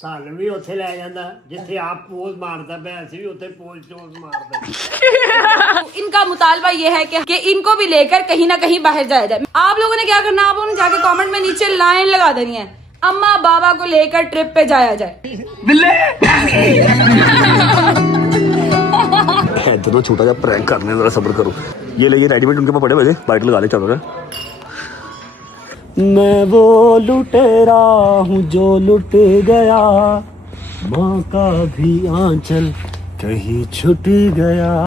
ਸਾਨੂੰ ਵੀ ਉੱਥੇ ਲੈ ਜਾਂਦਾ ਜਿੱਥੇ ਆਪ ਪੋਜ਼ ਮਾਰਦਾ ਪਿਆ ਅਸੀਂ ਵੀ ਉੱਥੇ ਪੋਜ਼ ਚੋਜ਼ ਮਾਰਦਾ। इनका मुतालबा ये है कि इनको भी लेकर कहीं ना कहीं बाहर जाया जाए। आप लोगों ने क्या करना, आप लोगों ने जाके कमेंट में नीचे लाइन लगा देनी है, अम्मा बाबा को लेकर ट्रिप पे जाया जाए। दोनों छोटा सा प्रैंक करने जरा सब्र करो। ये ले, ये रेडीमेड उनके पास पड़े वैसे, बाइक लगा ले चलो ना। मैं वो लुटेरा हूँ जो लुट गया, माँ का भी आंचल कहीं छूट गया।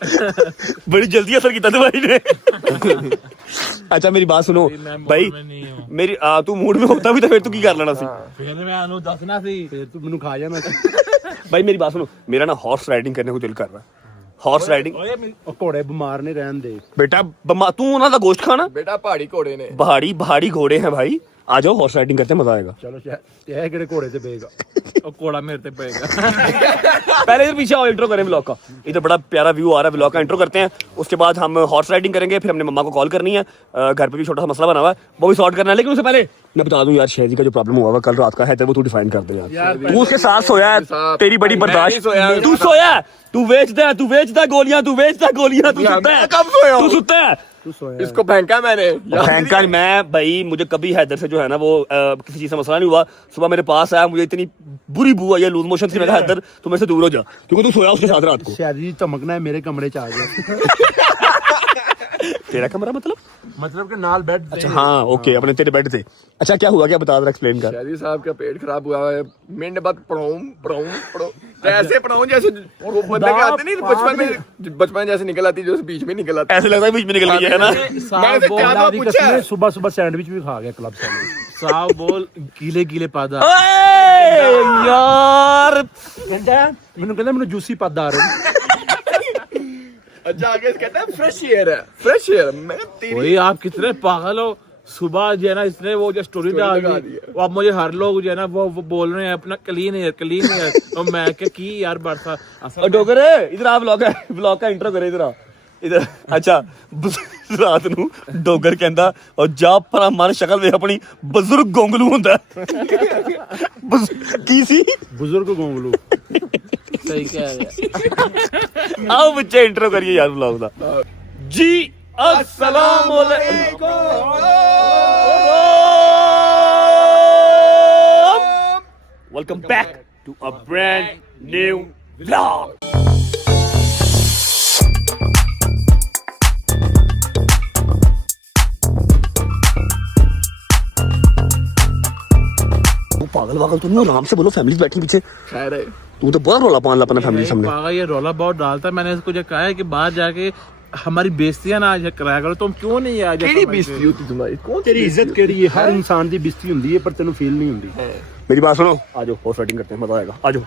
बड़ी जल्दी असर किया दवाई ने। अच्छा मेरी बात सुनो भाई, मेरी तू मूड में होता भी तो फिर तू की कर लेना सी, फिर मैं आनू दसना सी, ਫਿਰ ਤੂੰ ਮੈਨੂੰ ਖਾ ਜਾਣਾ ਸੀ। भाई मेरी बात सुनो, मेरा ना हॉर्स राइडिंग करने को दिल कर रहा है। हॉर्स राइडिंग ਉਹ ਘੋੜੇ ਬਿਮਾਰ ਨੇ ਰਹਿਣ ਦੇ। बेटा तू उन्होंने गोश्त खाना, बेटा पहाड़ी घोड़े ने, पहाड़ी घोड़े हैं भाई, आ जाओ हॉर्स राइडिंग करते हैं, मजा आएगा। ਚਲੋ ਇਹ ਕਿਹੜੇ ਘੋੜੇ ਤੇ ਪਏਗਾ? और कोड़ा मेरे पे पड़ेगा। पहले इधर पीछे आओ, इंट्रो करें व्लॉग का। इधर बड़ा प्यारा व्यू आ रहा है, व्लॉग का इंट्रो करते हैं, उसके बाद हम हॉर्स राइडिंग करेंगे, फिर हमने मम्मा को कॉल करनी है, घर पे भी छोटा सा मसला बना हुआ है, वो भी सॉर्ट करना है। लेकिन उससे पहले मैं बता दूं यार, शहरी का जो प्रॉब्लम हुआ है कल रात का है, वो तू डिफाइन कर दे यार। तू उसके साथ सोया है, तेरी बड़ी बर्दाश्त, तू सोया है, तू बेचता गोलियां, तू सुता है, कब सोया हूं? तू सुता है, इसको फेंका मैंने। भयंकर। मैं भाई मुझे कभी हैदर से जो है ना वो किसी चीज से मसला नहीं हुआ। सुबह मेरे पास आया, मुझे इतनी बुरी बू आई है लूज मोशन की, मैं कहा हैदर तू मेरे से दूर हो जा, क्योंकि तू सोया उसके साथ रात को। ਸ਼ਾਇਦ ਜੀ ਧਮਕਣਾ ਹੈ ਮੇਰੇ ਕਮਰੇ ਚ ਆ ਗਿਆ। तेरा कमरा मतलब ਕਿ ਨਾਲ ਬੈੱਡ। अच्छा हाँ ओके, अपने तेरे बेड थे। अच्छा क्या हुआ, क्या बता रहा, एक्सप्लेन कर। शादी साहब का पेट खराब हुआ है, मिनट बाद पढ़ाऊं ऐसे पढ़ाऊं जैसे वो बंदे के आते नहीं बचपन में जैसे निकल आती, जो बीच में निकल आती, ऐसे लगता है बीच में निकल गया है ना। मैंने क्या पूछा, सुबह सुबह सैंडविच भी खा गया क्लब से। साहब बोल गीले गीले पादा। यार ਮੈਨੂੰ ਕਹਿੰਦਾ ਮੈਨੂੰ ਜੂਸੀ ਪੱਦ ਆ ਰਹੇ। अच्छा आगे कहता है फ्रेश एयर। मैं तेरी वही आप कितने पागल हो, सुबह जो है ना इसने वो जो स्टोरी डाल दी, वो अब मुझे हर लोग जो है ना वो बोल रहे हैं अपना क्लीन एयर, और मैं क्या की यार बरसा डोगर इधर आ, व्लॉग का इंट्रो करे इधर। अच्छा रात ਨੂੰ ਡੋਗਰ ਕਹਿੰਦਾ ਔਰ ਜਾ ਪਰਾ ਮਨ ਸ਼ਕਲ ਵੇ ਆਪਣੀ, ਬਜ਼ੁਰਗ ਗੋਂਗਲੂ ਹੁੰਦਾ ਕੀ ਸੀ, ਬਜ਼ੁਰਗ ਗੋਂਗਲੂ। सही कह रहे। आओ बच्चे इंट्रो करिए यार व्लॉग दा जी। अस्सलाम वालेकुम, welcome back to a brand new vlog. पागल तो नहीं, आराम से बोलो, फैमिली बैठी पीछे। खैर है, तू तो बहुत रौला पान ला अपने फैमिली सामने। पागल ये रौला बहुत डालता है, मैंने इसको जो कहा है कि बाहर जाके हमारी बेइज्जतियां ना कराया करो, तुम क्यों नहीं आ केड़ी बेइज्जती होती तुम्हारी, कौन ਤੇਰੀ ਇੱਜ਼ਤ ਕਿਹੜੀ ਹੈ? ਹਰ ਇਨਸਾਨ ਦੀ ਬੇਇੱਜ਼ਤੀ ਹੁੰਦੀ ਹੈ, ਪਰ ਤੈਨੂੰ फील नहीं ਹੁੰਦੀ। मेरी बात सुनो, आ जाओ हॉर्स राइडिंग करते हैं, मजा आएगा, आ जाओ।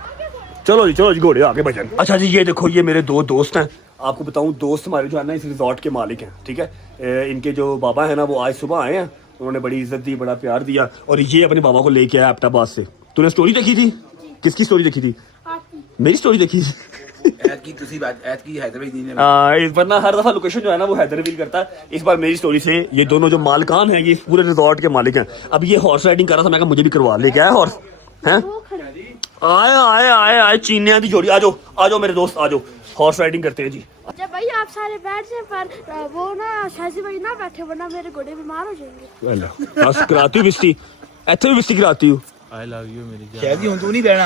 चलो जी घोड़े आगे भजन। अच्छा जी ये देखो, ये मेरे दो दोस्त हैं। आपको बताऊं, दोस्त हमारे जो है ना इस रिजॉर्ट के मालिक हैं, ठीक है। इनके जो बाबा है ना वो आज सुबह आए हैं, उन्होंने बड़ी इज्जत दी, बड़ा प्यार दिया, और ये अपने बाबा को लेके आया एबटाबाद से। तूने स्टोरी देखी थी? किसकी स्टोरी देखी थी? मेरी स्टोरी देखी थी। इस बार ना हर दफा लोकेशन जो है ना वो हैदर रिवील करता है, इस बार मेरी स्टोरी से। ये दोनों जो मालिकान हैं, ये पूरे रिजॉर्ट के मालिक हैं। अब ये हॉर्स राइडिंग कर रहा था, मैं कहा मुझे भी करवा, लेके आया हॉर्स हैं। आए चीनिया की जोड़ी, आ जाओ मेरे दोस्त, आ जाओ हॉर्स राइडिंग करते हैं जी। जब भाई आप सारे बैठ जाए, पर वो ना शाजी भाई ना बैठे, वरना मेरे घोड़े बीमार हो जाएंगे। बस कराती हूँ बिस्ती, ਇੱਥੇ ਵੀ ਬਿਸਤੀ ਕਰਾਤੀ ਹੂੰ। आई लव यू मेरी जान। शादी हूं तू नहीं बहना।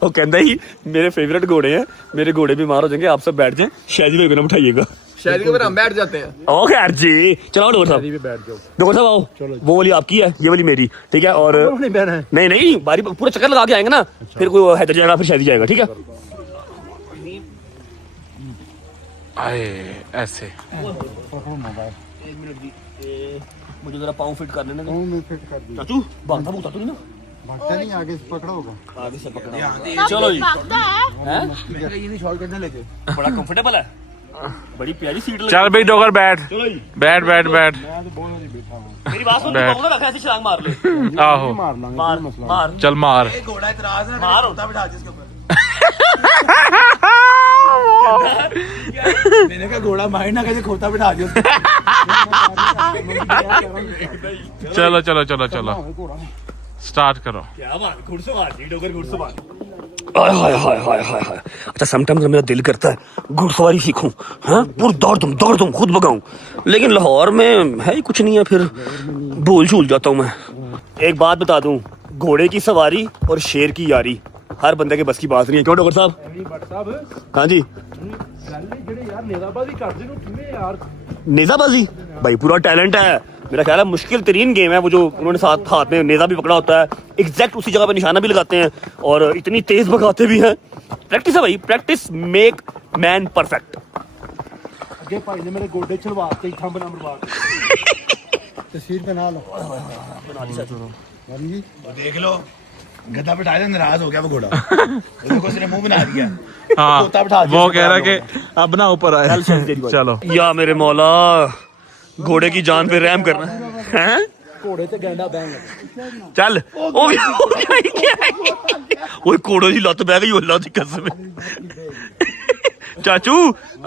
वो कहता ही मेरे फेवरेट घोड़े हैं, मेरे घोड़े बीमार हो जाएंगे, आप सब बैठ जाएं, शादी भाई को ना उठाइएगा। शादी के बाद हम बैठ जाते हैं। ओ खैर जी, चलो डॉक्टर साहब, भी बैठ जाओ। डॉक्टर साहब आओ, वो वाली आपकी है, ये वाली मेरी, ठीक है। और नहीं बहना है। नहीं बारी पूरा चक्कर लगा के आएंगे ना, फिर कोई हैदर जाएगा, फिर शादी जाएगा, ठीक है। आए ऐसे मुझे जरा पाँव फिट कर लेने दो चाचू, भागता भूगता तो नहीं ना? भागता नहीं, आगे से पकड़ा होगा। आगे से पकड़ा। चलो जी, बड़ा कंफर्टेबल है, बड़ी प्यारी सीट लगी। चल भाई डोगर बैठ, चलो जी, बैठ। मेरी बात सुन, बैठ। तू रखा ऐसे छलांग मार ले। आहो मार चल मार। घोड़ा इतराज है, मारो। बिठा जिसके ऊपर। मैंने कहा घोड़ा मार ना, कैसे खोता बिठा दिया। चलो स्टार्ट करो। क्या बात, घुड़सवार जी, डोगर घुड़सवार। हाय। अच्छा समटाइम्स मेरा दिल करता है घुड़सवारी सीखूं, हाँ, पूरा दौड़ दूं, खुद भगाऊं, लेकिन लाहौर में है ही कुछ नहीं है, फिर भूल झूल जाता हूँ मैं। एक बात बता दूं, घोड़े की सवारी और शेर की यारी हर बंदे के बस की बात नहीं है, क्यों डॉक्टर साहब? हाँ जी, नेजाबाजी भाई पूरा टैलेंट है, मेरा ख्याल है मुश्किल तरीन गेम है वो जो उन्होंने साथ हाथ में नेजा भी पकड़ा होता है, एग्जैक्ट उसी जगह पे निशाना भी लगाते हैं और इतनी तेज भगाते भी हैं। प्रैक्टिस है भाई, प्रैक्टिस मेक मैन परफेक्ट। ਅੱਗੇ ਭਾਈ ਨੇ ਮੇਰੇ ਗੋਡੇ ਛਲਵਾਤੇ ਥੰਬ ਨੰਬਰ ਬਾਅਦ तस्वीर बना लो जी देख लो गधा बिठाया था, नाराज हो गया वो घोड़ा उसको उसने मुंह बना दिया। हाँ तोता बिठा दिया, वो उसको कह रहा बिठा कि अब ना ऊपर आए चलो या मेरे मौला घोड़े की जान पे रहम करना हैं ਘੋੜੇ ਤੇ ਗੈਂਡਾ ਬੈਂਗ चल ओए घोड़ों की लत बह गई अल्लाह की कसम चाचू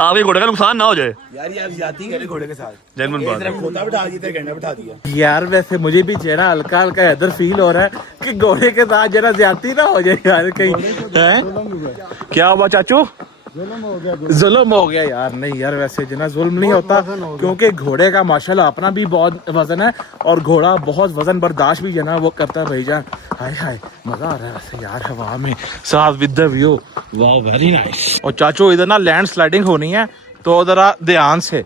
आपके घोड़े का नुकसान ना हो जाए यार ये आप जाती करे घोड़े के साथ, जेन्युइन बात है। खोता बिठा दिया था, गंडा बिठा दिया। यार वैसे मुझे भी जो है ना हल्का हल्का इधर फील हो रहा है कि घोड़े के साथ जरा ज्यादती ना हो जाए यार कहीं हैं? क्या हुआ चाचू जुल्म हो गया यार। नहीं यार वैसे जो ना जुल्म नहीं होता क्योंकि घोड़े का माशाल्लाह अपना भी बहुत वजन है और घोड़ा बहुत वजन बर्दाश्त भी जो ना वो करता है भाईजान। हाय हाय मजा आ रहा है वैसे यार हवा में साथ with the view wow very nice. और चाचू इधर ना लैंड स्लाइडिंग होनी है तो जरा ध्यान से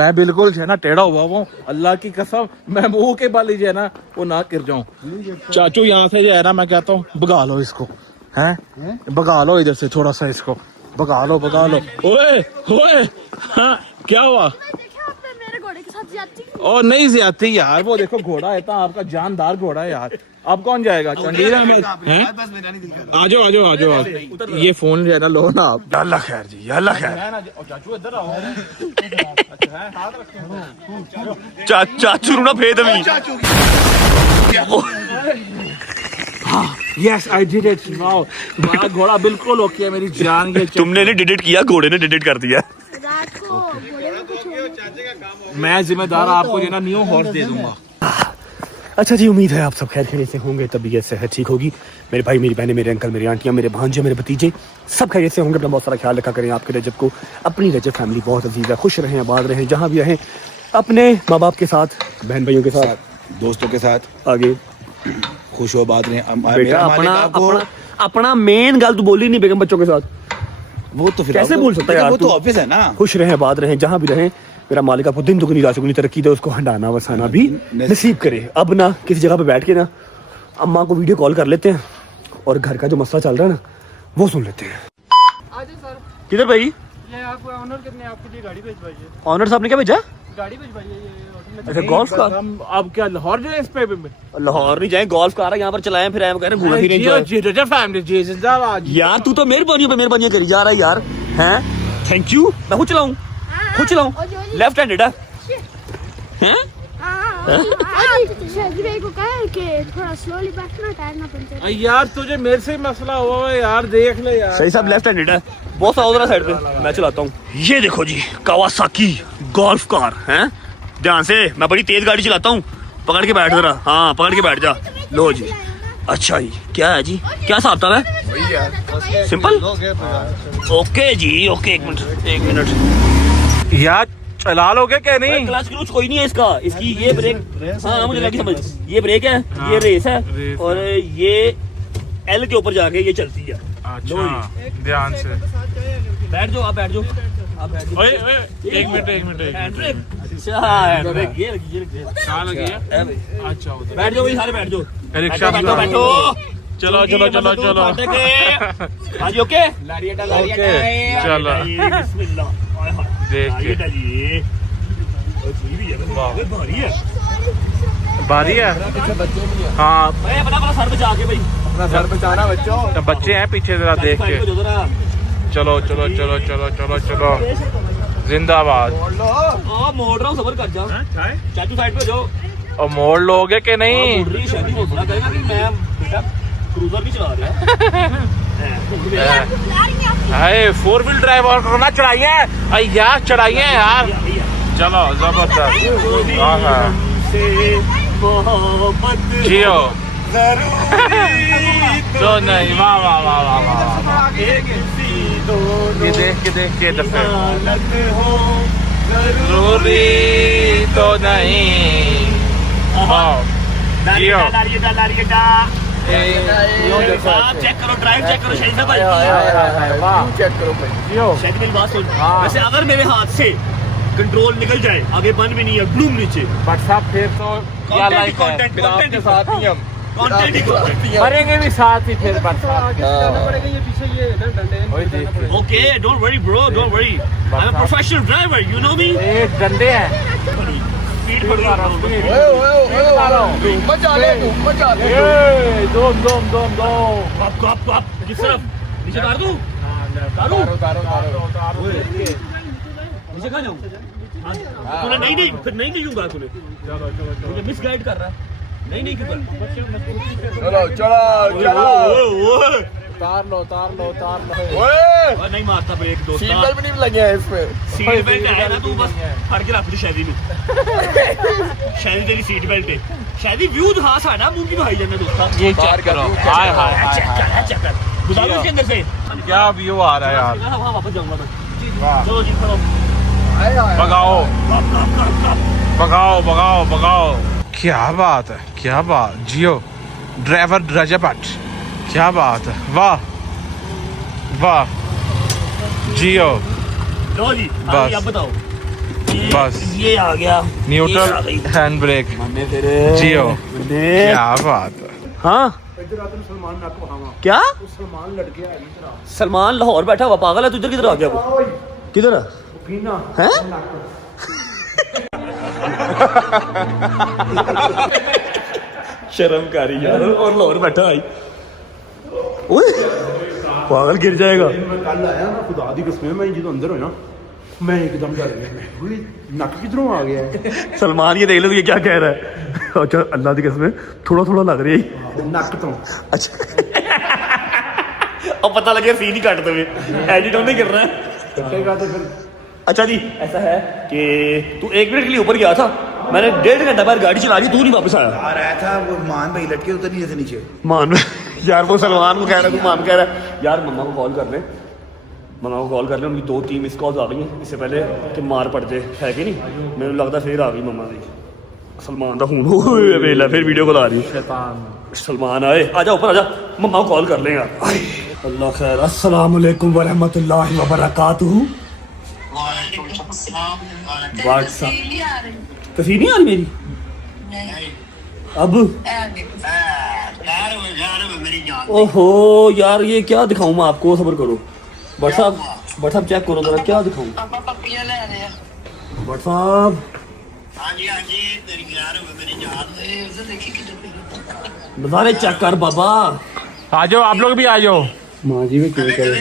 मैं बिल्कुल जो है ना टेढ़ा हुआ हूँ अल्लाह की कसम मैं मुंह के बल ही जो है ना वो ना गिर जाऊं। चाचू यहाँ से जो है ना मैं कहता हूँ भगा लो इसको हैं भगा लो इधर से थोड़ा सा इसको भगा लो ओए ओए हाँ क्या हुआ देखा आपने मेरे घोड़े के साथ ज्यादती की? और नहीं ज्यादती यार वो देखो घोड़ा है तो आपका जानदार घोड़ा है यार। अब कौन जाएगा चंडीगढ़ में हैं? बस मेरा नहीं दिल कर आ जाओ ये फोन जो है ना लो ना आप। अल्लाह खैर जी अल्लाह खैर चाचू इधर आओ चाचू ना फेद भी yes I did it wow घोड़ा बिल्कुल ओके है मेरी जान। ये तुमने नहीं डिलीट किया घोड़े ने डिलीट कर दिया। रात को घोड़े में कुछ हो मैं जिम्मेदार आपको जो है ना न्यू हॉर्स दे दूंगा। अच्छा जी उम्मीद है आप सब खैर खैरियत से होंगे, तबीयत सेहत ठीक होगी। मेरे भाई मेरी बहनें मेरे अंकल मेरी आंटियां मेरे भांजे मेरे भतीजे सब खैरियत से होंगे। अपना बहुत सारा ख्याल रखा करें। आपके रजब को अपनी रजब फैमिली बहुत अजीज है, खुश रहें आबाद रहें जहाँ भी रहें, अपने माँ बाप के साथ बहन भाइयों के साथ दोस्तों के साथ आगे खुश हो बात नहीं। बेटा अपना मेन गल तो बोली नहीं बेगम बच्चों के साथ वो तो फिर कैसे बोल सकता है यार वो तू? तो ऑब्वियस है ना। खुश रहें आबाद रहें जहाँ भी रहें। मेरा मालिक आपको दिन दुगनी रात चुगनी तरक्की दे, उसको हंडाना वसाना भी नसीब करे। अब ना किसी जगह पे बैठ के ना अम्मा को वीडियो कॉल कर लेते हैं और घर का जो मसला चल रहा है ना वो सुन लेते हैं। किधर भाई ऑनर साहब ने क्या भेजा? अच्छा गोल्फ का अब क्या लाहौर जाए इस पे लाहौर नहीं जाए गोल्फ कार है यहाँ पर चलाएं फिर आए कह रहे घूमना फिर यार तू तो मेहरबानी पे मेहरबानी करी जा रहा है यार हैं। Thank you. मैं खुद चलाऊं लेफ्ट हैंडेड है हैं? शादी भाई को कहा है कि थोड़ा स्लोली बैठना टायर ना पंचर। यार तुझे मेरे से मसला हुआ है यार देख ले यार। सही साहब लेफ्ट हैंडेड है बहुत साउदरा साइड पे मैं चलाता हूँ। ये देखो जी कावासाकी गोल्फ कार हैं। ध्यान से मैं बड़ी तेज गाड़ी चलाता हूँ। पकड़ के बैठ जरा। हाँ पकड़ के बैठ जा। लो जी अच्छा जी क्या है जी क्या हिसाब है सिंपल ओके जी ओके एक मिनट यार चला लोगे क्या नहीं? क्लच क्लच कोई नहीं है इसका इसकी ये ब्रेक हाँ मुझे लगी समझ ये ब्रेक है ये रेस है और ये एल के ऊपर जाके ये चलती है। अच्छा ध्यान से बैठ जाओ आप बैठ जाओ एक मिनट अच्छा हैंडब्रेक ये कहाँ लगी है? अच्छा उधर बैठ जाओ भाई सारे बैठ जाओ रिक्शा बैठो चलो हाँ जी ओके चलो देख के बारी है हाँ अपना सर बचा के भाई अपना सर बचाना बच्चों। बच्चे हैं पीछे जरा देख के चलो जिंदाबाद। मोड़ रहा हूँ सबर कर जाओ चाचू साइड पे जाओ और मोड़ लोगे कि नहीं? क्रूजर नहीं चला रहा हाय 4 व्हील ड्राइव और करना चढ़ाइए यार चढ़ाइए यार चलो जबरदस्त हाँ जियो तो नहीं वाह ये देख के दफे जरूरी तो नहीं जियो चेक करो ड्राइव चेक करो शहीद भाई चेक करो भाई शायद मेरी बात सुन वैसे अगर मेरे हाथ से कंट्रोल निकल जाए आगे बंद भी नहीं है ब्लूम नीचे बट साहब फिर तो क्या लाइफ है कंटेंट आपके साथ ही हम कंटेंट ही कंटेंट मरेंगे भी साथ ही फिर बरसात okay don't worry bro don't worry I am a professional driver you know me ये डंडे हैं स्पीड पर आ रहा हूं मचा ले दोम दोम दोम दोम आप किस तरफ नीचे उतार दूं नीचे कहां जाऊं तूने नहीं फिर नहीं दूंगा तूने मुझे मिस गाइड कर रहा है नहीं क्यों चलो उतार लो और नहीं मारता ब्रेक दोस्त सीट बेल्ट भी नहीं लगे हैं इसमें सीट बेल्ट है ना तू बस फड़ के रख दे शायदी नु शायदी तेरी सीट बेल्ट है शायदी व्यू दिखा साडा मुंह की भाई जाने दोस्ता ये चेक करो हाय हाय चेक कर गुजारो इसके अंदर से क्या व्यू आ रहा है यार वहां वापस जाऊंगा मैं चलो जी चलो भगाओ क्या बात है जियो ड्राइवर रजपट क्या बात है वाह जियो लो जी बस। अब बताओ बस ये आ गया न्यूट्रल हैंड ब्रेक जियो क्या बात है हाँ सलमान नक वहां क्या सलमान लड़के आ रही तरह सलमान लाहौर बैठा हुआ पागल है तू इधर किधर आ गया वो किधर है पीना हैं शर्म कर यार और लाहौर बैठा आई ओए पागल गिर जाएगा मैं कल आया ना खुदा दी कसम मैं जो अंदर होया मैं एकदम डर गया मैं नक किधरों आ गया सलमान ये देख लो ये क्या कह रहा है अच्छा अल्लाह की कसम थोड़ा लग रही है नक तो अच्छा अब पता लगे सीन ही काट दे एडिट नहीं कर रहा है कटेगा तो फिर अच्छा जी ऐसा है कि तू 1 मिनट के लिए ऊपर गया था मैंने 1.5 घंटा बाद गाड़ी चला दी तू नहीं वापस आया आ रहा था वो मान भाई लटके उतर नहीं जैसे नीचे मान यार वो सलमान को कह रहा है तू मान कह रहा है यार मम्मा को कॉल कर ले उनकी 2-3 मिस कॉल्स आ गई हैं इससे पहले कि मार पड़ जाए है कि नहीं मेरे लगता फिर आ गई मम्मा की सलमान का खून वेला फिर वीडियो कॉल आ रही है सलमान आए आजा ऊपर आजा मम्मा को कॉल कर लें यार अल्लाह खैर अस्सलाम वालेकुम व रहमतुल्लाहि व बरकातहू कफी नहीं आ रही मेरी अब ओहो यार ये क्या दिखाऊं मैं आपको सब्र करो व्हाट्सएप चेक करो जरा क्या दिखाऊं व्हाट्सएप नजारे चेक कर बाबा आ जाओ आप लोग भी आ जाओ माँ जी में क्यों कर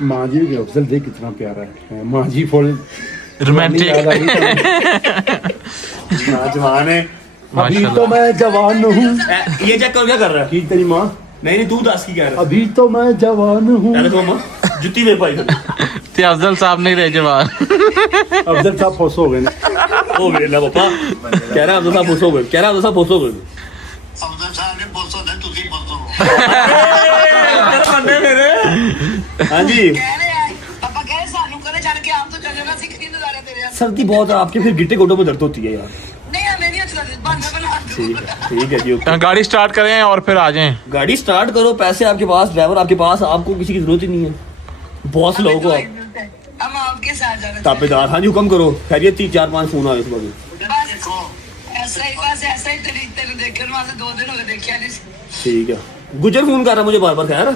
माँ जी के अफजल देख कितना प्यारा है माँ जी फुल रोमांटिक जवान है अभी तो मैं जवान हूँ ये चेक कर क्या कर रहा है की तेरी माँ नहीं तू दस की कह रहा है अभी तो मैं जवान हूँ मम्मा जुत्ती दे पाई ते अफजल साहब नहीं रहे जवान अफजल साहब फुस हो गए ओ वेला पापा कह रहा अफजल साहब फुस हो गए ਅਫਜ਼ਲ ਸਾਹਿਬ ਨੇ ਪੁੱਛੋ ਨਾ ਤੁਸੀਂ ਪੁੱਛੋ मेरे हाँ जी ਪਾਪਾ ਕਹੇ ਸਾਨੂੰ ਕਦੇ ਛੱਡ ਕੇ ਆਪ ਤੋਂ ਚੱਲ ਜਾਣਾ ਸਿੱਖ ਨਹੀਂ ਨਜ਼ਾਰੇ ਤੇਰੇ सर्दी बहुत है आपके फिर गिट्टे गोडों में दर्द होती है यार ਨਹੀਂ ਹमें नहीं अच्छा लगता बंद बना ठीक है जी okay। गाड़ी स्टार्ट करें और फिर आ जाएं गाड़ी स्टार्ट करो पैसे आपके पास ड्राइवर आपके पास आपको किसी की जरूरत ही नहीं है बॉस लोगों को आप हम आपके साथ जा रहे ताबेदार हाँ जी हुक्म करो खैरियत 3-4-5 फोन आए सुबह ऐसा ही तेरे देखने वाले 2 दिन हो गए देखा नहीं ठीक है गुजर फोन कर रहा मुझे बार खैर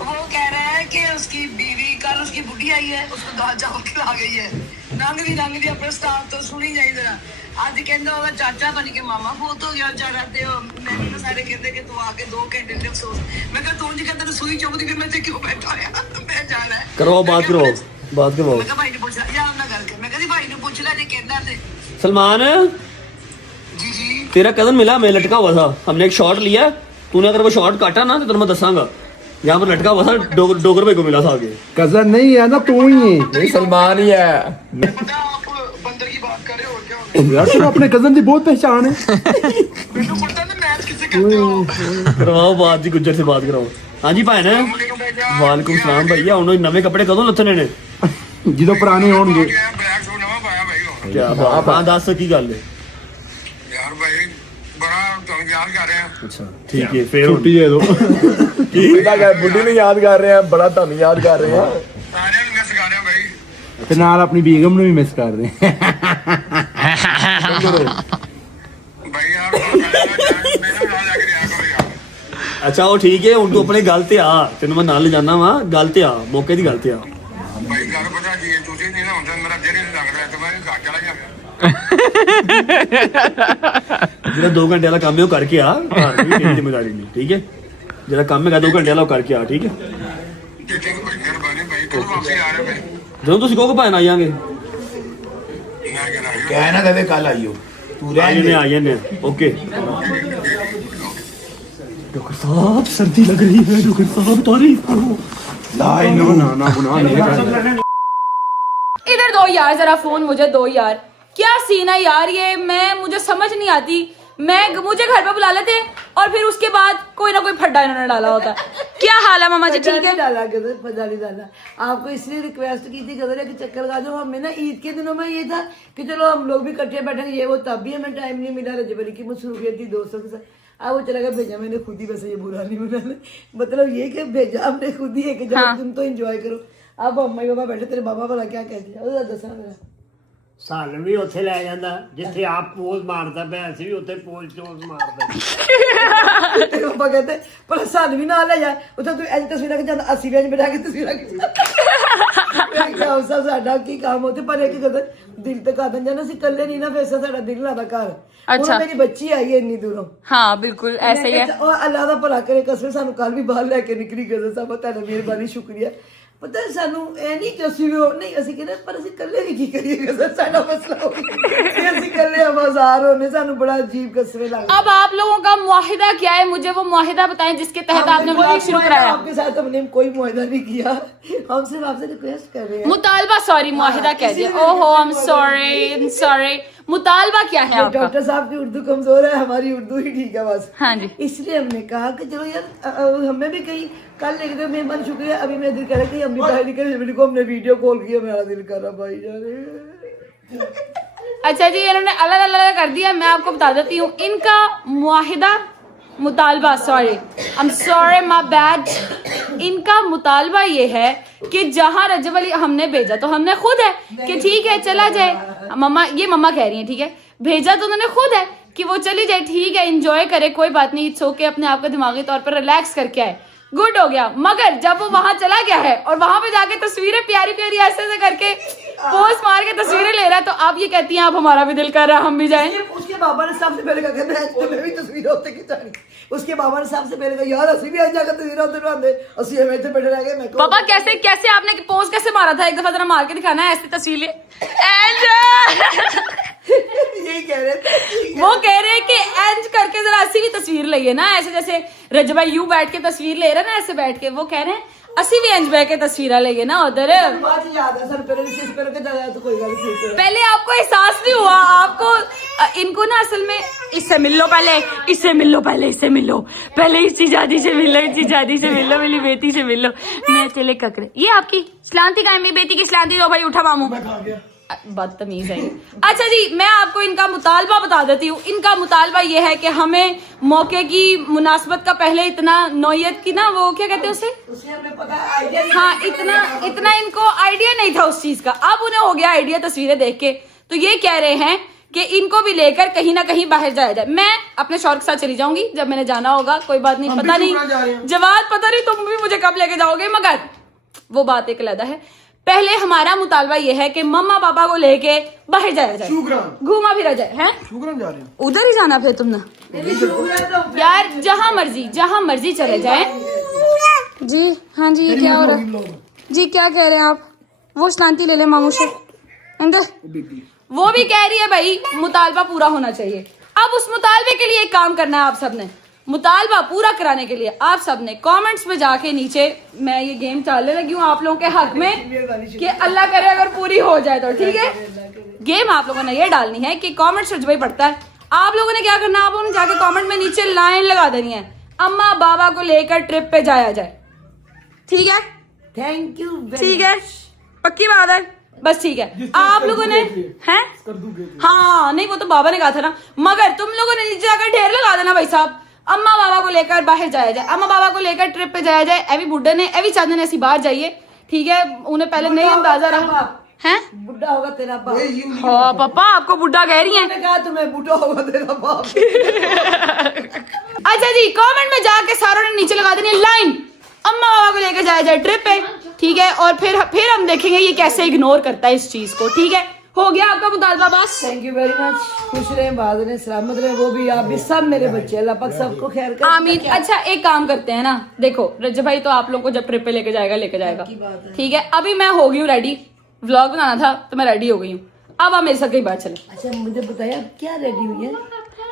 वो कह रहा है कि उसकी बीवी कल उसकी बुढ़ी आई है उसको दाल चावल खिला गई है नंग दी अपने स्टाफ तो सुनी जाए जरा ਅੱਜ ਕਹਿੰਦਾ ਉਹਦਾ ਚਾਚਾ ਬਣ ਕੇ ਮਾਮਾ ਫੋਤ ਹੋ ਗਿਆ ਵਿਚਾਰਾ ਤੇ ਮੈਨੂੰ ਤਾਂ ਸਾਰੇ ਕਹਿੰਦੇ ਕਿ ਤੂੰ ਆ ਕੇ 2 ਘੰਟੇ ਦੇ ਅਫਸੋਸ ਮੈਂ ਕਿਹਾ ਤੂੰ ਜੀ ਕਹਿੰਦਾ ਸੂਈ ਚੁੱਕਦੀ ਫਿਰ ਮੈਂ ਤੇ ਕਿਉਂ ਬੈਠਾ ਆ ਮੈਂ ਜਾਣਾ ਹੈ ਕਰਵਾਓ ਬਾਤ ਕਰਵਾਓ ਮੈਂ ਕਿਹਾ ਭਾਈ ਨੂੰ ਪੁੱਛ ਲੈ ਯਾਰ ਉਹਨਾਂ ਕਰਕੇ ਮੈਂ ਕਹਿੰਦੀ ਭਾਈ ਨੂੰ ਪੁੱਛ ਲੈ ਜੇ ਕਹਿੰਦਾ ਤੇ सलमान जी जी तेरा कदम मिला मैं लटका हुआ था हमने एक शॉट लिया तूने अगर वो शॉट काटा ना तो मैं दसांगा यहाँ पर लटका हुआ था डोगर भाई को मिला था आगे कजन नहीं है ना तू ही नहीं सलमान ही है पता आप बंदर की बात कर रहे हो और क्या हो यार तू अपने कजन की बहुत पहचान है ਮੈਨੂੰ ਪਤਾ ਨਾ ਮੈਚ किससे करते हो करवाओ बात जी गुज्जर से बात कराओ हाँ जी भाई ने वालेकुम सलाम भैया उन्होंने नवे कपड़े कदों लथने ने जो पुराने होंगे बैग सो नवा पाया भाई हो क्या बात हाँ दस की गल है यार भाई बड़ा तुम याद कर रहे हैं अच्छा ठीक है फिर छुट्टी दे दो बुढ़ी ने याद कर रहे हैं बड़ा तुम याद कर रहे हैं सारे मिस कर रहे हैं भाई ਤੇ ਨਾਲ ਆਪਣੀ ਬੀਗਮ ਨੂੰ ਵੀ ਮਿਸ ਕਰਦੇ भाई यार ਅੱਛਾ ਉਹ ਠੀਕ ਹੈ ਹੁਣ ਤੂੰ ਆਪਣੇ ਗੱਲ ਤੇ ਆ ਤੈਨੂੰ ਮੈਂ ਨਾਲ ਲੈ ਜਾਣਾ ਵਾ ਗੱਲ ਤੇ ਆ ਮੌਕੇ ਦੀ ਗੱਲ ਤੇ ਆ ਭਾਈ ਗੱਲ ਪਤਾ ਕੀ ਹੈ, ਤੁਸੀਂ ਨਹੀਂ ਨਾ ਹੁੰਦਾ ਮੇਰਾ ਦਿਲ ਨਹੀਂ ਲੱਗ ਰਿਹਾ ਤੇ ਮੈਂ ਘਰ ਚਲਾ ਗਿਆ। ਜਿਹੜਾ 2 ਘੰਟੇ ਵਾਲਾ ਕੰਮ ਹੈ ਉਹ ਕਰਕੇ ਆ ਘਰ ਦੀ ਤੇਰੀ ਜ਼ਿੰਮੇਵਾਰੀ ਨਹੀਂ ਠੀਕ ਹੈ ਜਿਹੜਾ ਕੰਮ ਹੈਗਾ 2 ਘੰਟੇ ਵਾਲਾ ਉਹ ਕਰਕੇ ਆ ਠੀਕ ਹੈ ਠੀਕ ਹੈ ਭਾਈ, ਮਿਹਰਬਾਨੀ ਭਾਈ। ਕਦੋਂ ਵਾਪਸੀ ਆ ਰਹੇ ਭਾਈ? ਜਦੋਂ ਤੁਸੀਂ ਕਹੋਗੇ ਭਾਵੇਂ ਆ ਜਾਾਂਗੇ ਮੈਂ ਕਹਿਣਾ ਕਹਿ ਨਾ ਕਦੇ ਕੱਲ ਆਈਓ ਤੂੰ ਆ ਜਾਂਦੇ ਓਕੇ डॉक्टर साहब सर्दी लग रही है डॉक्टर साहब तारीफ करो इधर दो यार जरा फोन मुझे दो यार क्या सीन है यार ये मैं मुझे समझ नहीं आती मुझे घर पे बुला लेते और फिर उसके बाद कोई ना कोई फड्डा इन्होंने डाला होता क्या हाल है मामा जी ठीक है डाला गदर पता नहीं डाला आपको इसलिए रिक्वेस्ट की थी गदर कि चक्कर लगा दो हमें ना ईद के दिनों में ये था कि चलो हम लोग भी इकट्ठे बैठे ये वो तब भी हमें टाइम नहीं मिला रजबली की मसरूफियत थी दोस्तों के साथ अब वो चला गया भेजा मैंने खुद ही वैसे ये बुरा नहीं बना मतलब ये कि भेजा हमने खुद ही है कि जब तुम तो एंजॉय करो अब अम्मा बाबा बैठे तेरे बाबा वाला क्या कह दिया दसा मेरा ਸਾਨੂੰ ਵੀ ਉੱਥੇ ਲੈ ਜਾਂਦਾ ਜਿੱਥੇ ਆਪ ਪੋਜ਼ ਮਾਰਦਾ ਪਿਆ ਅਸੀਂ ਵੀ ਉੱਥੇ ਪੋਜ਼ ਮਾਰਦਾ तेरे पापा कहते पर सान भी ना ले जा उधर तू ऐसी तस्वीर के जाना 80 पेज बैठा के तस्वीर क्या सब साडा की काम होते पर एक गदर दिल तक आ जाना सी कल्ले नहीं ना फिर साडा दिल लादा घर अच्छा मेरी बच्ची आई है इतनी दूरों हाँ बिल्कुल ऐसे ही है और अल्लाह दा भला करे कसम सानू कल भी बाहर लेके निकली गदर साहब तेरा मेहरबानी शुक्रिया पता है सानू ए नहीं कि ਅਸੀਂ ਵੀ ਨਹੀਂ ਅਸੀਂ ਕਹਿੰਦੇ ਪਰ ਅਸੀਂ ਇਕੱਲੇ ਵੀ ਕੀ ਕਰੀਏ ਗਜ਼ਰ ਸਾਡਾ ਮਸਲਾ ਹੋ ਗਿਆ ਅਸੀਂ ਇਕੱਲੇ ਆਵਾਜ਼ਾਰ होने सानू बड़ा अजीब कसवे लगा अब आप लोगों का मुआहिदा क्या है मुझे वो मुआहिदा बताएं जिसके तहत आपने व्लॉग शुरू कराया आपके साथ हमने कोई मुआहिदा नहीं किया हम सिर्फ आपसे रिक्वेस्ट कर रहे हैं मुतालबा सॉरी मुआहिदा कह दिया ओहो आई एम सॉरी मुतालबा क्या है आपका डॉक्टर साहब की उर्दू कमजोर है हमारी उर्दू ही ठीक है बस हाँ जी इसलिए हमने कहा कि चलो यार हमें भी कहीं कल लिख दो मेहमान शुक्रिया अभी मेरा दिल कर रहा है कि हम भी बाहर निकले को हमने वीडियो कॉल किया मेरा दिल कर रहा भाई जान अच्छा जी इन्होंने अलग अलग कर दिया मैं आपको बता देती हूँ इनका मुआहिदा मुतालबा sorry I am sorry my bad इनका मुतालबा ये है कि जहाँ रजब अली हमने भेजा तो हमने खुद है कि ठीक है चला जाए मम्मा ये मम्मा कह रही है ठीक है भेजा तो उन्होंने खुद है कि वो चली जाए ठीक है एंजॉय करे कोई बात नहीं सो के अपने आप को दिमागी तौर पर रिलैक्स करके आए गुड हो गया मगर जब वो वहां चला गया है और वहां पे जाके तस्वीरें प्यारी प्यारी ऐसे ऐसे करके पोस्ट मार के तस्वीरें ले रहा है तो आप ये कहती हैं आप हमारा भी दिल कर रहा है हम भी जाएं उसके बाबा ने सबसे पहले कहा मैं तुम्हें भी तस्वीर होते खिंचानी उसके बाबा ने सबसे पहले कहा यार असि भी आ जाकर तस्वीर होते बनाते असि हमें इतने बैठे रह गए मैं पापा कैसे आपने पोज कैसे मारा था एक दफा जरा मार के दिखाना है ऐसी तस्वीर ले यही कह रहे थे वो कह रहे हैं कि एंज करके जरा ऐसी भी तस्वीर लइए ना ऐसे जैसे रजबा यू बैठ के तस्वीर ले रहे ना ऐसे बैठ के वो कह रहे हैं असी भी एंज बैठ के तस्वीर लइए ना उधर बात याद है सर पहले के जाया तो कोई गल नहीं पहले आपको एहसास नहीं हुआ आपको इनको ना असल में इससे मिल लो पहले इससे मिल लो पहले इसकी शादी से मिल लो इसकी शादी से मिल लो मेरी बेटी से मिल लो मैं चले ककरे ये आपकी सलामती का मेरी बेटी की सलामती दो भाई उठा मामू बदतमीज है अच्छा जी मैं आपको इनका मुतालबा बता देती हूँ इनका मुतालबा ये है कि हमें मौके की मुनासबत का पहले इतना नौयत की ना वो क्या कहते हैं उसे हाँ इतना इनको आइडिया नहीं था उस चीज का अब उन्हें हो गया आइडिया तस्वीरें देख के तो ये कह रहे हैं कि इनको भी लेकर कहीं ना कहीं बाहर जाया जाए मैं अपने शौहर के साथ चली जाऊंगी जब मैंने जाना होगा कोई बात नहीं पता नहीं जवाब पता नहीं तुम भी मुझे कब लेके जाओगे मगर वो बात एक अलग है पहले हमारा मुतालबा ये है कि मम्मा पापा को लेके बाहर जाया जाए घूमा फिरा जाए हैं उधर ही जाना फिर तुमने यार जहाँ मर्जी चले जाए जी हाँ जी ये क्या हो रहा है जी क्या कह रहे हैं आप वो शांति ले ले मामू से अंदर वो भी कह रही है भाई मुतालबा पूरा होना चाहिए अब उस मुतालबे के लिए एक काम करना है आप सबने मुतालबा पूरा कराने के लिए आप सबने कमेंट्स में जाके नीचे मैं ये गेम डालने लगी हूँ आप लोगों के हक में कि अल्लाह करे अगर पूरी हो जाए तो ठीक है गेम आप लोगों ने ये डालनी है कि कमेंट्स में भाई पड़ता है आप लोगों ने क्या करना है आप लोगों ने जाके कमेंट में नीचे लाइन लगा देनी है अम्मा बाबा को लेकर ट्रिप पे जाया जाए ठीक है थैंक यू ठीक है पक्की बात है बस ठीक है आप लोगों ने हैं हाँ नहीं वो तो बाबा ने कहा था ना मगर तुम लोगों ने नीचे जाकर ढेर लगा देना भाई साहब अम्मा बाबा को लेकर बाहर जाया जाए अम्मा बाबा को लेकर ट्रिप पे जाया जाए ए भी बुढ़े ने ए भी चाहते ने ऐसी बाहर जाइए ठीक है उन्हें पहले नहीं अंदाजा रहा हैं बुढ़ा होगा तेरा बाप हाँ पापा आपको बुढ़ा कह रही है कहा तुम्हें बुढ़ा होगा तेरा बाप अच्छा जी, कमेंट में जाके सारों ने नीचे लगा देनी लाइन, अम्मा बाबा को लेके जाया ट्रिप पे, ठीक है। और फिर हम देखेंगे ये कैसे इग्नोर करता है इस चीज को, ठीक है। हो गया आपका मुतालबा बस। Thank you very much. खुश रहे, बात रहे, सलामत रहे, वो भी आप भी, सब मेरे बच्चे, अल्लाह पाक सबको खैर करे। आमीन। अच्छा एक काम करते हैं ना, देखो रज्जब भाई तो आप लोगों को जब ट्रिप पे लेके जाएगा, ठीक है। अभी मैं हो गई हूँ रेडी, व्लॉग बनाना था तो मैं रेडी हो गई हूँ। अब आप मेरे साथ कहीं बात चले। अच्छा मुझे बताइए आप क्या रेडी हुई है?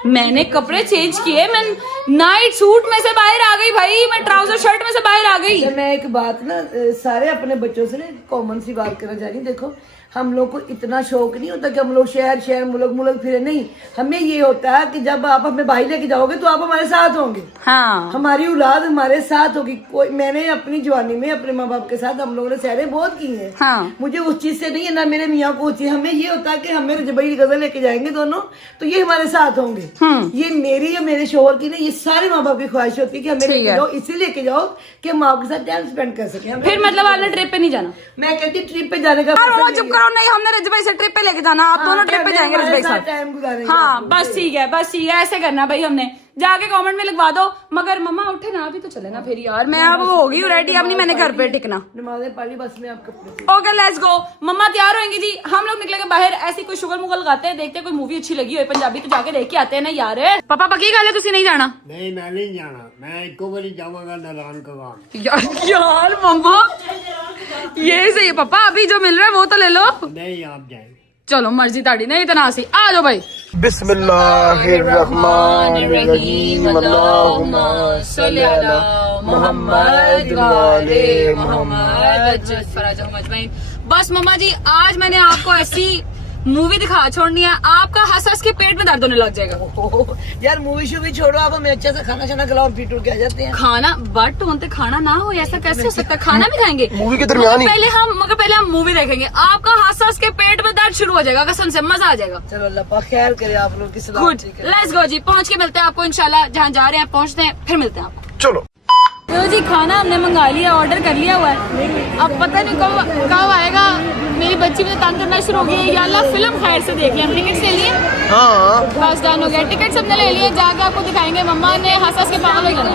मैंने कपड़े चेंज किए, मैं नाइट सूट में से बाहर आ गई भाई, मैं ट्राउजर शर्ट में से बाहर आ गई। मैं एक बात ना सारे अपने बच्चों से ना कॉमन सी बात करना चाह रही हूँ। देखो हम लोग को इतना शौक नहीं होता कि हम लोग शहर मुल्क फिरे, नहीं। हमें ये होता है कि जब आप हमें भाई लेके जाओगे तो आप हमारे साथ होंगे। हाँ, हमारी औलाद हमारे साथ होगी। कोई मैंने अपनी जवानी में अपने माँ बाप के साथ हम लोगों ने सैरें बहुत की हैं। हाँ। मुझे उस चीज से नहीं है, ना मेरे मियाँ को होती है। हमें ये होता है कि हमें जबई गजल लेके जाएंगे दोनों, तो ये हमारे साथ होंगे। ये मेरी या मेरे शोहर की नहीं, ये सारे माँ बाप की ख्वाहिश होती है कि हमें लेके जाओ, इसलिए लेके जाओ कि हम आपके साथ टाइम स्पेंड कर सके। फिर मतलब आपने ट्रिप पे नहीं जाना? मैं कहती ट्रिप पे जाने का चुप करो, नहीं हमने रज्जब भाई से ट्रिप पे लेके जाना, आप दोनों ट्रिप पे जाएंगे रज्जब भाई के साथ। टाइम गुजारेंगे। हाँ बस ठीक है, ऐसे करना भाई। हमने जाके कमेंट में लिखवा दो, मगर मम्मा उठे ना अभी तो चले ना फिर यार। मैं अब हो गई हूँ रेडी, अब नहीं मैंने घर पे टिकना। नमाज़ें पढ़ी बस में आप कपड़े। Okay let's go. मम्मा तैयार होंगी जी, हम लोग निकलेंगे बाहर, ऐसी कोई शुगर मुगल लगाते हैं, देखते हैं कोई मूवी अच्छी लगी हो पंजाबी तो जाके देख के आते हैं ना यार। पापा पक्की गल है तुसी नहीं जाना? नहीं मैं नहीं जाना, मैं एको बारी जाऊंगा नारायण कवान। यार मम्मा ये सही है पापा, अभी जो मिल रहा है वो तो ले लो। नहीं आप जाए, चलो मर्जी ताड़ी, नहीं इतना सी आ जाओ भाई। बिस्मिल्लाहिर्रहमानिर्रहीम, अल्लाहुम्मा सल्ली अला मुहम्मद व आले मुहम्मद। बस मम्मा जी आज मैंने आपको ऐसी मूवी दिखा छोड़नी है, आपका हंस हंस के पेट में दर्द होने लग जाएगा। यार मूवी शूवी छोड़ो, आप हमें अच्छा सा खाना शाना खिलाओ, पी टूट के आ जाते हैं। खाना बट होते खाना ना हो, ऐसा कैसे हो सकता है? खाना भी खाएंगे मूवी के दरमियान ही। पहले हम मूवी देखेंगे, आपका हंस हंस के पेट में दर्द शुरू हो जाएगा, कसम से मजा आ जाएगा। चलो अल्लाह पाक खैर करे आप लोग की सलाह। गुड लेट्स गो जी, पहुंच के मिलते हैं आपको इंशाल्लाह, जहाँ जा रहे हैं पहुंचते हैं फिर मिलते हैं आपको। चलो तो जी खाना हमने मंगा लिया, ऑर्डर कर लिया हुआ है, अब पता नहीं कब आएगा। मेरी बच्ची मुझे तंग करना शुरू हो गई है, या अल्लाह फिल्म खैर से देख लिया। हम टिकट ले लिए, हाँ बस डन हो गया, टिकट सबने ले लिए, जाके आपको दिखाएंगे। मम्मा ने हंस हंस के पागल हो जाना।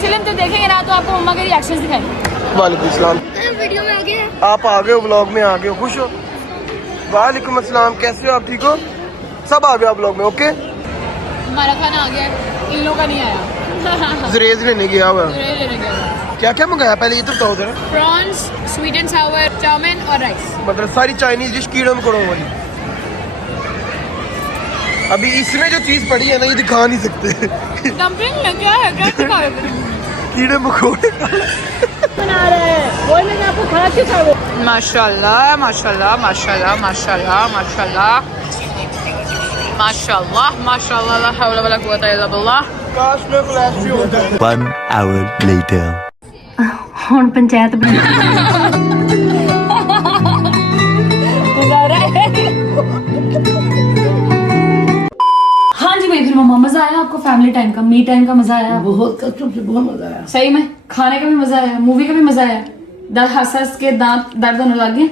फिल्म तो देखेंगे ना तो आपको मम्मा के रिएक्शंस दिखाएंगे। वालेकुम अस्सलाम। वीडियो में आ गए आप आ गए हो, व्लॉग में आ गए हो, खुश हो? वालेकुम अस्सलाम, कैसे हो आप? ठीक हो? सब आ गए आप व्लॉग में? ओके हमारा खाना आ गया, इन लोगों का नहीं आया। जरेज लेने गया हुआ है। क्या क्या मंगाया पहले ये तो बताओ जरा। Prawns, sweet and sour, chowmein और राइस। मतलब सारी चाइनीज डिश कीड़ों मकोड़ों वाली। अभी इसमें जो चीज पड़ी है ना ये दिखा नहीं सकते। डम्पलिंग है क्या है, क्या दिखा रहे हो? कीड़े मकोड़े बना रहे हैं वो, मैंने आपको खा के खा। माशाल्लाह माशाल्लाह माशाल्लाह माशाल्लाह माशाल्लाह माशाल्लाह माशाल्लाह, ला हौला वला कुव्वता इल्ला बिल्लाह। काश में फ्लैश भी होता है। 1 hour later ਹੁਣ ਪੰਚਾਇਤ ਬਣਾ हाँ जी मेरी मम्मा, मजा आया आपको? फैमिली टाइम का, मी टाइम का मजा आया? बहुत कसम से बहुत मजा आया। सही में खाने का भी मजा आया, मूवी का भी मजा आया। हंस हंस के दांत दर्द होने लग गए।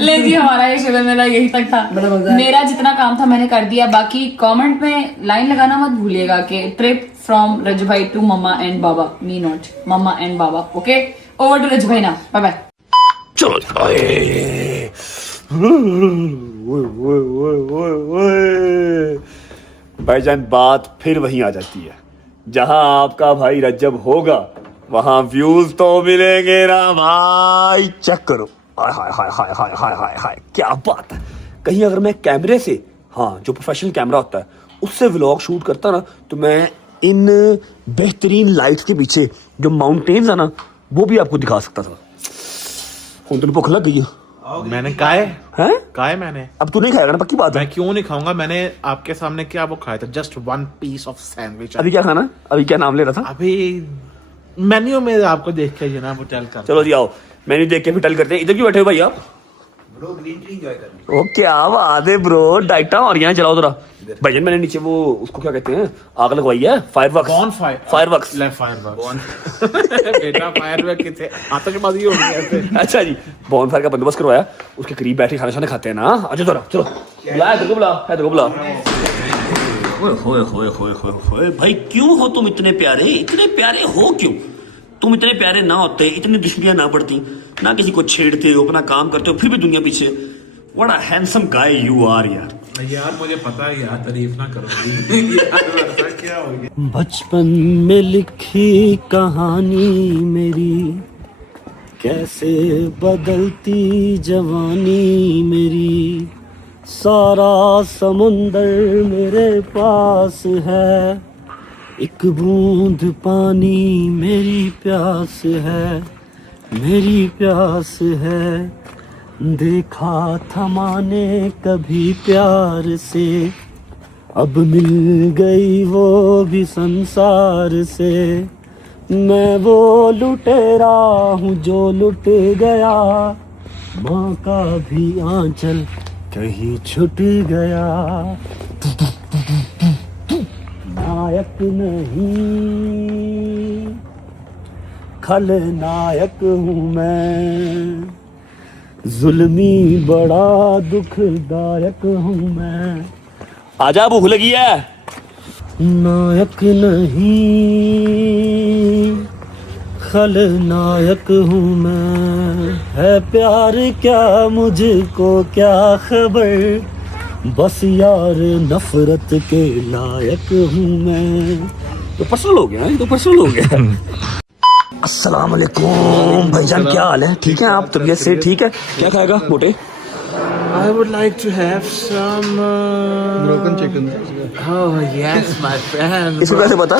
ले जी हमारा ये शुरू मेरा यही तक था। मेरा जितना काम था मैंने कर दिया, बाकी कमेंट में लाइन लगाना मत भूलिएगा कि trip from Rajju bhai to mamma and baba, me not mamma and baba. Okay over to Rajju bhai ना, बाय बाय। चलो भाईजान, बात फिर वहीं आ जाती है, जहां आपका भाई रज्जब होगा वहां व्यूज तो मिलेंगे ना भाई। चेक करो, हाय हाय हाय हाय हाय हाय हाय हाय, क्या बात है। कहीं अगर मैं कैमरे से, हाँ जो प्रोफेशनल कैमरा होता है उससे व्लॉग शूट करता ना, तो मैं इन बेहतरीन लाइट्स के पीछे जो माउंटेन्स है ना वो भी आपको दिखा सकता था। तो भूख लग गई है। मैंने काहे मैंने अब तू नहीं खाएगा ना, पक्की बात है? मैं क्यों नहीं खाऊंगा? मैंने आपके सामने क्या वो खाया था, जस्ट 1 piece ऑफ सैंडविच। अभी क्या खाना? अभी क्या नाम ले रहा था? अभी मेन्यू में आपको देख के जनाब होटल का। चलो जी आओ, मेन्यू देख के फिर टल करते हैं। इधर क्यों बैठे हो भाई आप? ब्रो ग्रीन टी एंजॉय करनी। ओ क्या बात है ब्रो, डाइटा और यहाँ चलाओ जरा। भाईजान मैंने नीचे वो उसको क्या कहते हैं, आग लगवाई है, फायरवर्क्स। फायरवर्क्स बेटा, फायरवर्क कितने आतशबाजी हो रही है। अच्छा जी, बॉनफायर का बंदोबस्त करवाया, उसके करीब बैठे खाना शाना खाते हैं ना। अच्छा चलो चलो, बुला इधर को, बुला इधर को, बुला। ओए होए होए होए होए होए भाई क्यों हो तुम इतने प्यारे हो क्यों? तुम इतने प्यारे ना होते, इतनी दुश्मनियां ना पड़ती, ना किसी को छेड़ते हो, अपना काम करते हो, फिर भी दुनिया पीछे. What a handsome guy you are यार. यार मुझे पता है यार, तारीफ ना करो यार, क्या हो गया. बचपन में लिखी कहानी मेरी, कैसे बदलती जवानी मेरी. सारा समुंदर मेरे पास है, एक बूंद पानी मेरी प्यास है. देखा था माने कभी प्यार से, अब मिल गई वो भी संसार से. मैं वो लुटेरा हूँ जो लुट गया, माँ का भी आंचल कहीं छूट गया. नायक नहीं खलनायक हूँ मैं, जुल्मी बड़ा दुखदायक हूँ मैं. आजा भूख लगी है. नायक नहीं खलनायक हूँ मैं. है प्यार क्या मुझको क्या खबर, बस यार नफरत के लायक हूँ मैं. तो पर्सनल हो गया, ये तो पर्सनल हो गया. अस्सलाम वालेकुम भाईजान, क्या हाल है? ठीक है आप? तबीयत से ठीक है? क्या खाएगा मोटे? I would like to have some Moroccan chicken. Oh yes, my friend. इसको कैसे पता?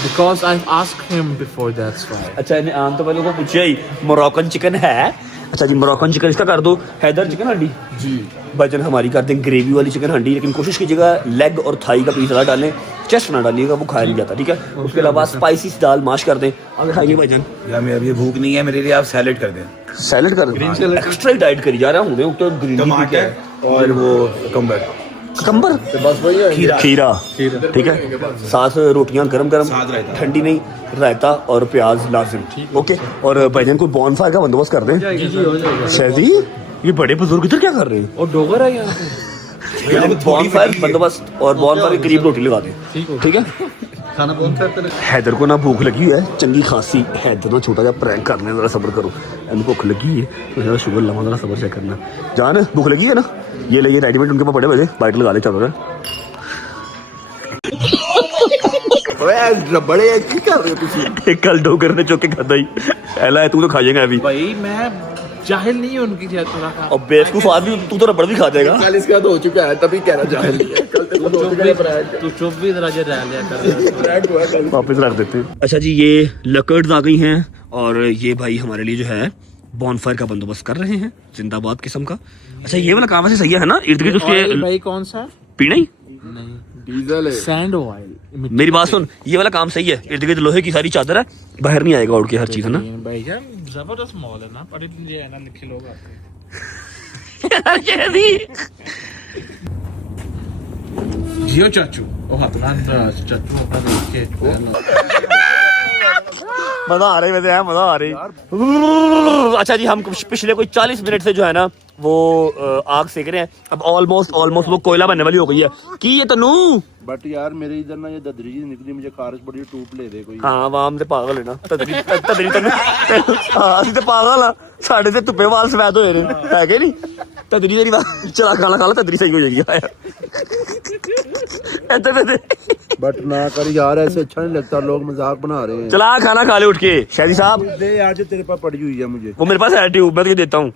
Because I've asked him before, that's why. अच्छा इन्हें आम तो पहले को पूछा ही मोरक्कन चिकन है. अच्छा जी मोरक्कन चिकन इसका कर दो. हैदर चिकन हंडी जी भाईजान हमारी कर दें ग्रेवी वाली चिकन हंडी, लेकिन कोशिश कीजिएगा लेग और थाई का पीस ज़्यादा डालें, चेस्ट ना डालिएगा, वो खाया नहीं जाता. ठीक है. उसके अलावा स्पाइसी दाल माश कर दें. आगे खाइए भाईजान. यार मेरी अभी भूख नहीं है, मेरे लिए आप सैलेड कर दें. सैलेड कर दें. एक्स्ट्रा ही डाइट करी जा रहा हूँ तो ग्रीन टमाटर और वो ककम्बर. खीरा ठीक है. साथ रोटियां गरम गरम, ठंडी नहीं, रायता और प्याज लाजिम. ओके. और भाईजान को बॉनफायर का बंदोबस्त कर दें. शहदी ये बड़े बुजुर्ग इधर क्या कर रहे हैं? और डोगर है यहाँ पे. बॉनफायर बंदोबस्त और बॉनफायर के करीब रोटी लगा दें. ठीक है. खाना बॉनफायर. हैदर को ना भूख लगी हुई है चंगी खासी. हैदर ना छोटा सा प्रैंक करने, जरा सब्र करो. एंड भूख लगी है तो जरा शुगर लगा, जरा सब्र चेक करना. जान भूख लगी है ना, ये ले रेडीमेड उनके पास पड़े हुए, बाइट लगा ले. चलो बड़े की कर रहे हो तुसी? कल डोगर ने चौके खाता ही ऐला है, तू तो खा जाएगा अभी. भाई मैं जाहिल नहीं हूँ उनकी जगह थोड़ा खा. और बेवकूफ आदमी तू तो रबड़ भी खा जाएगा. कल इसके बाद हो चुका है, तभी कह रहा जाहिल नहीं है. कल तक तू चुप भी जरा रह लिया कर. वापस रख देते हैं. अच्छा जी ये लकड़्स आ गई हैं और ये भाई हमारे लिए जो है बॉनफायर का बंदोबस्त कर रहे हैं, जिंदाबाद किस्म का. अच्छा ये वाला काम वैसे सही है ना, इर्द गिर्द उसके भाई कौन सा पीना ही नहीं डीजल है, सैंड ऑयल. मेरी बात सुन, ये वाला काम सही है. इर्द गिर्द लोहे की सारी चादर है, बाहर नहीं आएगा उड़ के हर चीज है ना. भाई जान जबरदस्त मॉल है ना, पढ़े लीजिए है ना, लिखे लोग आते हैं. जियो चाचू ओ हाथरान चाचू अपना देख के मजा आ रही वैसे है, मजा आ रही. अच्छा जी हम पिछले कोई 40 मिनट से जो है ना वो आग सेक रहे हैं. अब ऑलमोस्ट वो कोयला बनने वाली हो गई है कि ये तनु. बट यार मेरे इधर ना ये ददरी जी निकली, मुझे खारिश बड़ी टूप ले दे कोई. हाँ वाम ते पागल है ना तदरी तनु. हाँ ਅਸੀਂ ਤੇ ਪਾਗਲ ਆ, ਸਾਡੇ ਤੇ ਧੁੱਪੇ ਵਾਲ ਸਫੈਦ ਹੋਏ ਨੇ ਹੈਗੇ ਨਹੀਂ. ਤਦਰੀ ਤੇਰੀ ਬਾਤ ਚਲਾ ਖਾਣਾ ਖਾ ਲਾ, ਤਦਰੀ ਸਹੀ ਹੋ ਜਾਏਗੀ. बट ना कर यार, ऐसे अच्छा नहीं लगता, लोग मजाक बना रहे हैं. चला खाना खा ले उठ के. शादी साहब दे यार जो तेरे पास पड़ी हुई है मुझे. वो मेरे पास है ट्यूब, मैं तुझे देता हूँ.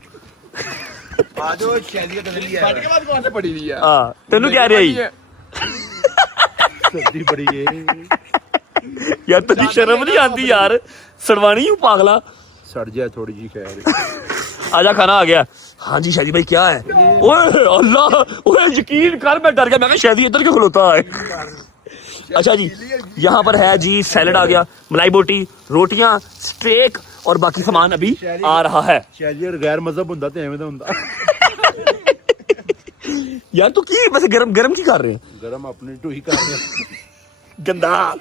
आज वो शादी का तदली है. के बाद कौन से पड़ी हुई है? हाँ तेनू क्या रही सर्दी बड़ी है यार, तुझे शर्म नहीं आती यार, सड़वानी हूँ पागला. सड़ जाए थोड़ी जी खैर. आजा खाना आ गया. हाँ जी शादी भाई क्या है? ओए अल्लाह, ओए यकीन कर मैं डर गया, मैं शादी इधर क्यों खलोता है. अच्छा जी यहाँ पर है जी सैलेड आ गया, मलाई बोटी, रोटियां, स्टेक और बाकी सामान अभी आ रहा है. शायद गैर मजहब हुंदा ते एवें दा हुंदा. यार तू की वैसे गरम गरम की कर रहे हैं? गरम अपनी टू ही कर रहे हैं. गंदा.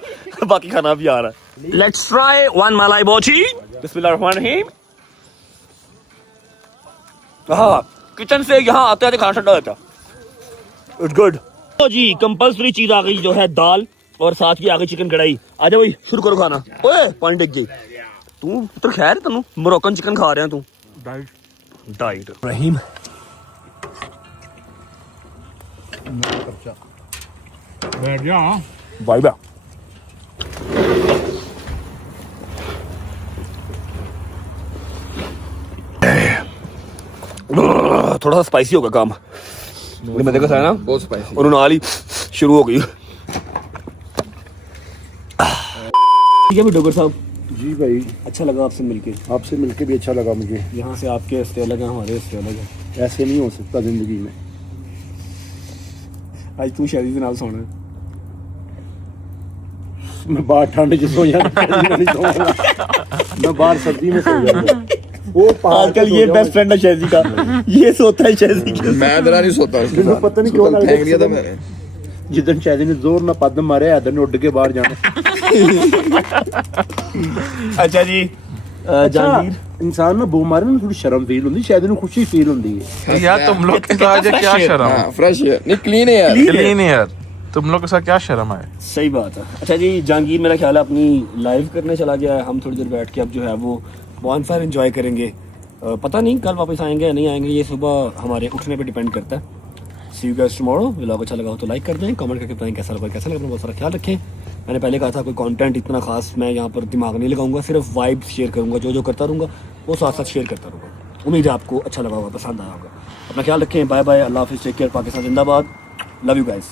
बाकी खाना भी आ रहा है. लेट्स ट्राई वन मलाई बोटी. बिस्मिल्लाहिर्रहमानिर्रहीम. हाँ किचन से यहाँ आते आते खाना ठंडा हो जाता. It's good. तो जी कंपल्सरी चीज आ गई जो है दाल और साथ की आ गई चिकन कढ़ाई। आ जाओ भाई शुरू करो खाना। ओए पानी डिग गई तू पुत्र खैर तनु मोरक्कन चिकन खा रहे हैं तू डाइट रहीम बैठ जा भाई बा थोड़ा सा स्पाइसी होगा काम मैं देखा था ना बहुत स्पाइसी। और नाल ही शुरू हो गई। ठीक है डॉक्टर साहब जी भाई, अच्छा लगा आपसे मिलके। आपसे मिलके भी अच्छा लगा मुझे। यहाँ से आपके रास्ते अलग हैं हमारे रास्ते अलग हैं। ऐसे नहीं हो सकता जिंदगी में। आज तू शादी से नाल सोना मैं बाहर ठंड च सो जाऊंगा, मैं बाहर सर्दी में सो जाऊंगा। वो आजकल ये बेस्ट फ्रेंड है शैजी का, ये सोता है शैजी के। मैं इधर नहीं सोता उसके ਮੈਨੂੰ साथ। ਪਤਾ ਨਹੀਂ ਕਿਉਂ कल फेंक दिया था मैंने। ਜਿੱਦਣ ਸ਼ਾਇਦ ਨੇ ਜ਼ੋਰ ਨਾਲ ਪੱਦ ਮਾਰਿਆ ਇਧਰ ਨੇ ਉੱਡ ਕੇ ਬਾਹਰ ਜਾਣਾ। अच्छा जी जहांगीर इंसान ना बो मारे ना थोड़ी शर्म फील होती, शायद इन्हें खुशी फील होती है। यार तुम लोग के साथ ये क्या शर्म है? हाँ फ्रेश है नहीं क्लीन है यार। क्लीन है यार, तुम लोग के साथ क्या शर्म है? सही बात है। अच्छा जी जहांगीर मेरा ख्याल है अपनी लाइव करने चला गया है। हम थोड़ी देर बैठ के अब जो है वो बॉनफायर एंजॉय करेंगे। पता नहीं कल वापस आएंगे या नहीं आएंगे, ये सुबह हमारे उठने पे डिपेंड करता है। सी यू गाइस टुमारो। व्लॉग अच्छा लगा हो तो लाइक कर दें, कमेंट करके बताएं कैसा लगा बहुत सारा ख्याल रखें। मैंने पहले कहा था कोई कंटेंट इतना खास मैं यहाँ पर दिमाग नहीं लगाऊंगा, सिर्फ वाइब्स शेयर करूंगा, जो करता रहूँगा वो साथ साथ शेयर करता रहूँगा। उम्मीद है आपको अच्छा लगा होगा, पसंद आया होगा। अपना ख्याल रखें, बाय बाय, अल्लाह हाफिज़, टेक केयर, पाकिस्तान जिंदाबाद, लव यू गाइस।